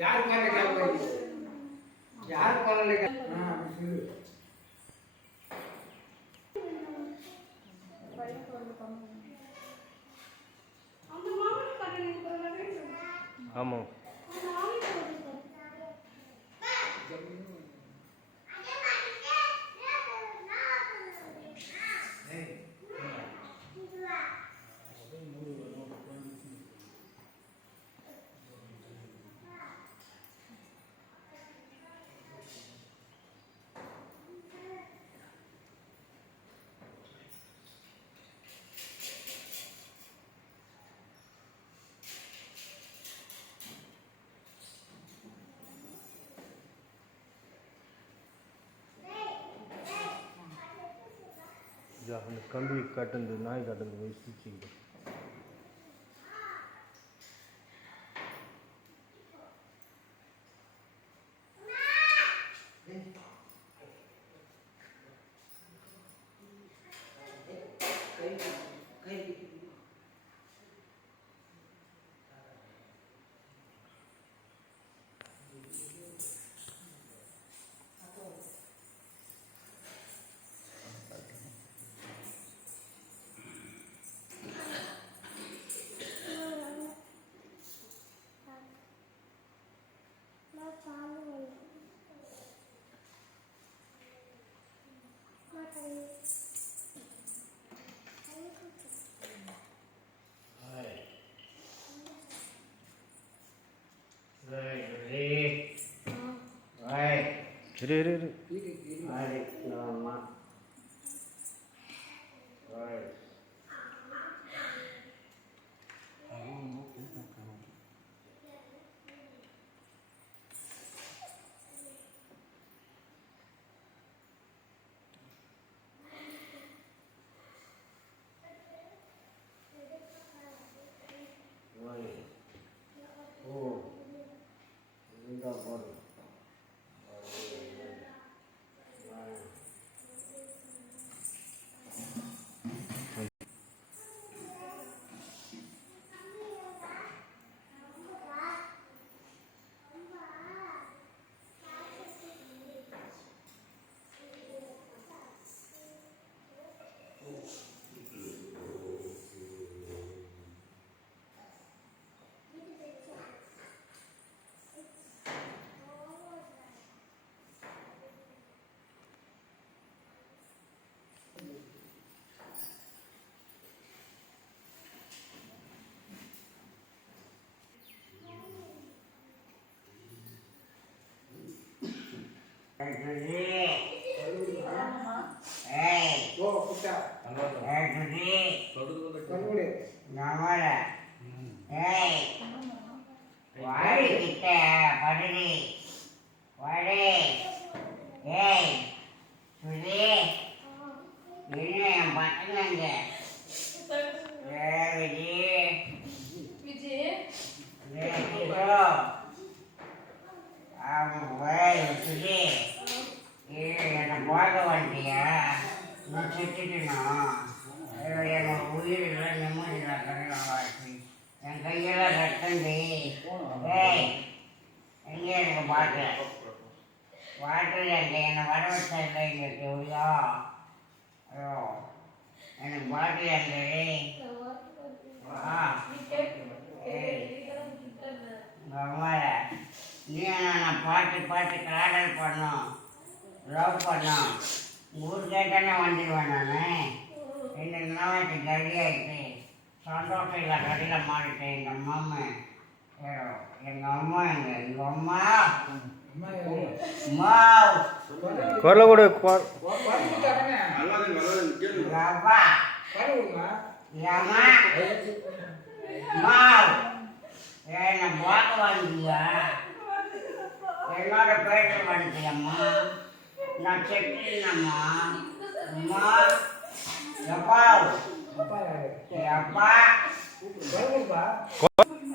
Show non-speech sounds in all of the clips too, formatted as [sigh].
ಯಾರು ಕಾಲಕ್ಕೆ ಯಾರು ಕಾಲಕ್ಕೆ இது அந்த கம்பி கட்டுந்து நாய் கட்டுந்து போய் stitching Do. I, um, uh... வாடிக்கிட்ட படுதி வடே ஏய் சுதி என்ன என் பட்டனங்க ஏ விஜி ஏ கிட்டோ ஆமாம் சுதி என்னை பார்க்க வந்துட்டியா நான் சுற்றிட்டணும் என் உயிரில் நிம்மதியில் கடையில் என் கையெல்லாம் ரத்தந்தி ஏய் எங்கே எனக்கு பாட்டில் பாட்டில் இல்லை என்னை வர வச்ச இல்லை இங்கே எவ்வளோ ஐயோ எனக்கு பாட்டில் இல்லை ஆ நீ நான் பாட்டு பாட்டு காதல் பண்ணோம். லவ் பண்ணோம் ஊர் கேட்டானே வந்துடுவேன் நான் நாளைக்கு கடி ஆயிட்டு சந்தோஷம் இல்லை கடையில் மாறிட்டேன். எங்கள் மாமா எங்கள் அம்மா எங்க? எங்கள் அம்மா? அம்மா. குரலை கூட எங்கள் அம்மா. அம்மா என்னை பார்க்க என்னோட பேருக்கு வந்துட்டியம்மா நான் செட்டினம்மா அம்மா எப்பா? எப்பா?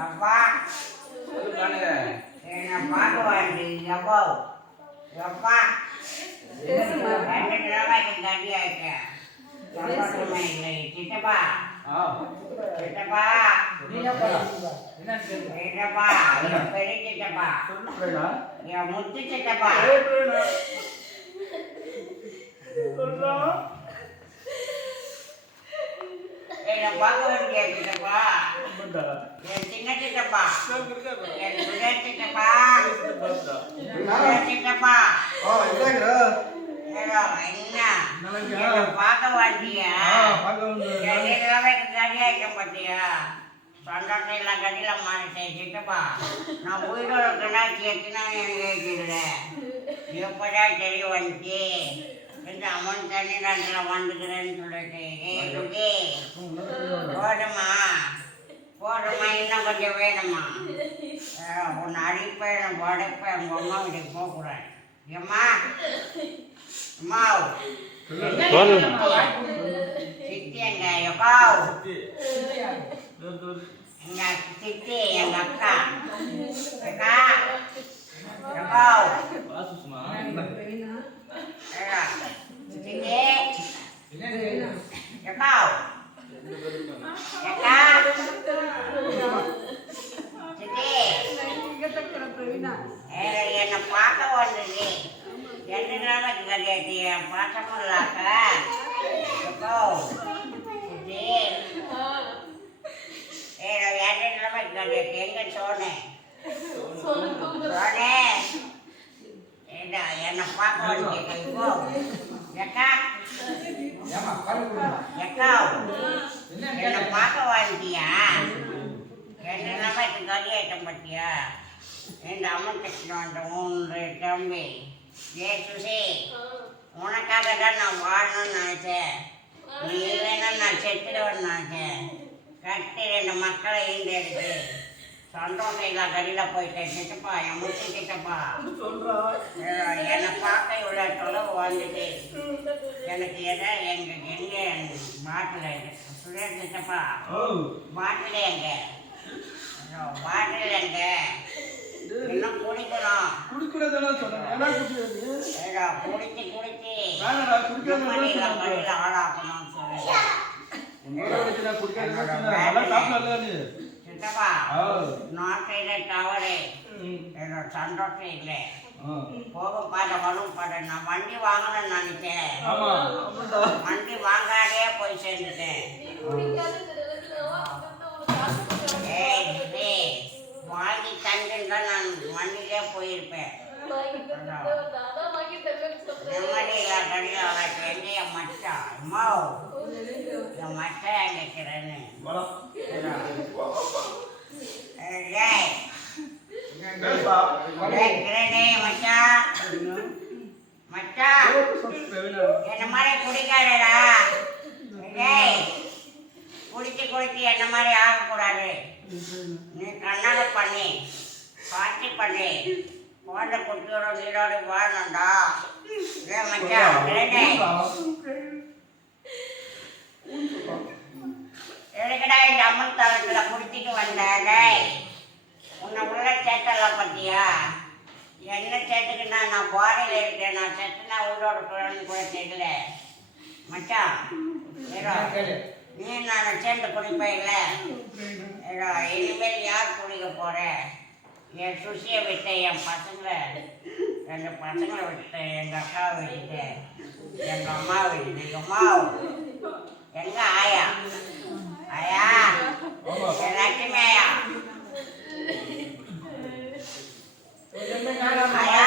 எப்பா? என்னை பார்க்க வந்து எப்போ? எப்பா? ரெண்டு நாளைக்கு கட்டி ஆயிட்டேன். சந்தோஷமா இல்லை. சித்தப்பா. சித்தப்பா. சித்தப்பா. என் பெரிய சித்தப்பா. என் முத்து சித்தப்பா. பார்க்க வேண்டிய சித்தப்பா என் சின்ன சித்தப்பா என் சித்தப்பா சித்தப்பா என்ன? பார்க்க கடியில மாறிட்டேன் சித்தப்பா நான் உயிரோட கேட்டுனா எனக்கு இல்லை எப்பதான் தெரிய வந்துச்சு இந்த அம்மன் தண்ணி நாட்டில் வந்துக்கிறேன்னு சொல்லிட்டு. குட்டி போடுமா? போடுமா? இன்னும் கொஞ்சம் வேணுமா? உன்னை அடிப்பேன் உடைப்பேன் உங்கள் அம்மா வீட்டுக்கு போகக்கூடாது ஏம்மா? அம்மா. சித்தி எங்க எப்பாவ் எங்க சித்தி எங்க அக்கா. அக்கா எப்பாவ் ஏடா, சித்தி எப்பாவ் அக்கா சித்தி ஏடா, என்னை பார்க்க வந்தது ரெண்டு நாளைக்கு கிடையாது என் பாசமும் இல்லாக்க எப்பாவ் சித்தி ஏடா, ரெண்டு நாளைக்கு கிடையாது எங்க சொன்னேன் சோனே ஏடா என்னை பார்க்க வந்துட்டு இப்போ எக்கா எக்கா என்ன பார்க்க வந்துட்டியா ரெண்டு நாளைக்கு கடியாட்டம் பத்தியா என் அம்மன் கட்சியில் தம்பி ஏ சுசி உனக்காக தான் நான் வாழணும்னு நினைச்சேன் நீ வேணும் நான் செத்துடுவேன்னு நினைச்சேன். கட்டி ரெண்டு மக்களை ஈண்டெடுத்து சொந்தம் இல்லா கடியில் போயிட்டேன் சித்தப்பா என் முத்தி சித்தப்பா என்னை பார்க்க இவ்வளோ தொலைவு வந்துட்டு. எனக்கு எதை எங்க எங்க பாட்டில் சுரேஷ் சித்தப்பா பாட்டில் எங்க? பாட்டில் எங்க? இன்னும் குடிக்கணும் ஏடா, குடிச்சு குடிச்சு நிம்மதியில கடியில் ஆளாக்கணும்னு சொல்லி சித்தப்பா நாட்டையில தவறு என்னோட சந்தோஷம் இல்லை போக பாட வரும் பாட நான் வண்டி வாங்கணும்னு நினைச்சேன் வண்டி வாங்காதே போய் சேர்ந்துட்டேன் வாங்கி தந்துருந்தா நான் வண்டியிலே போயிருப்பேன் மச்சான் அம்மா மச்சான் எங்க என்ன மாதிரி குடிக்காதடா குடிச்சு குடிச்சு என்ன மாதிரி ஆகக்கூடாது நீ கண்ணால பண்ணி பாட்டி பண்ணி குழந்தை குட்டியோட நீரோட வாழணும்டா ஏ மச்சான் நான் பாடியில் இருக்கேன். நான் செத்துனா உயிரோட இருக்கணும்னு கூட தெரியல மச்சான் நீ நான் சேர்ந்து குடிப்பேன்ல ஏடா, இனிமேல் யார் குடிக்க போற? என் சுசியை விட்டு என் பசங்களை ரெண்டு பசங்களை விட்டு எங்கள் அக்காவை விட்டுட்டு எங்கள் அம்மா விட்டுட்டு எங்கள் அம்மா எங்க ஆயா? ஆயா? ஆயா ஆயா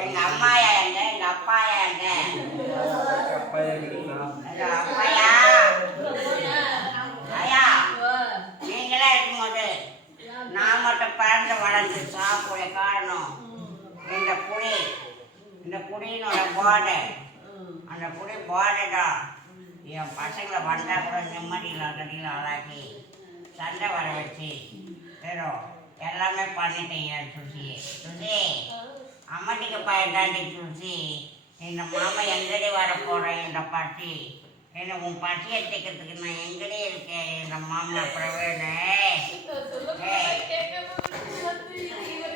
எங்க அம்மாயா எங்க எங்க அப்பாயா எங்க எங்க அப்பாயா ஆயா நீங்களே இருக்கும்போது நான் மட்டும் பிறந்து வளர்ந்து சாப்பிட காரணம் இந்த குடி இந்த குடியினோட போதை அந்த குடி போதைடா என் பசங்களை வந்தா கூட நிம்மதியில் கடியில் ஆளாக்கி சண்டை வர வச்சு. ஏதோ எல்லாமே பண்ணிட்டேன் என் சுசி. சுசி அம்மாட்டிக்கு பயந்தாண்டி சுசி. இந்த மாமா எங்கடி வர போகிறேன் இந்த பாட்டி என்ன உன் பட்டியை தைக்கிறதுக்கு நான் எங்கடி இருக்கேன்? இந்த மாமா பிரவேணே [laughs]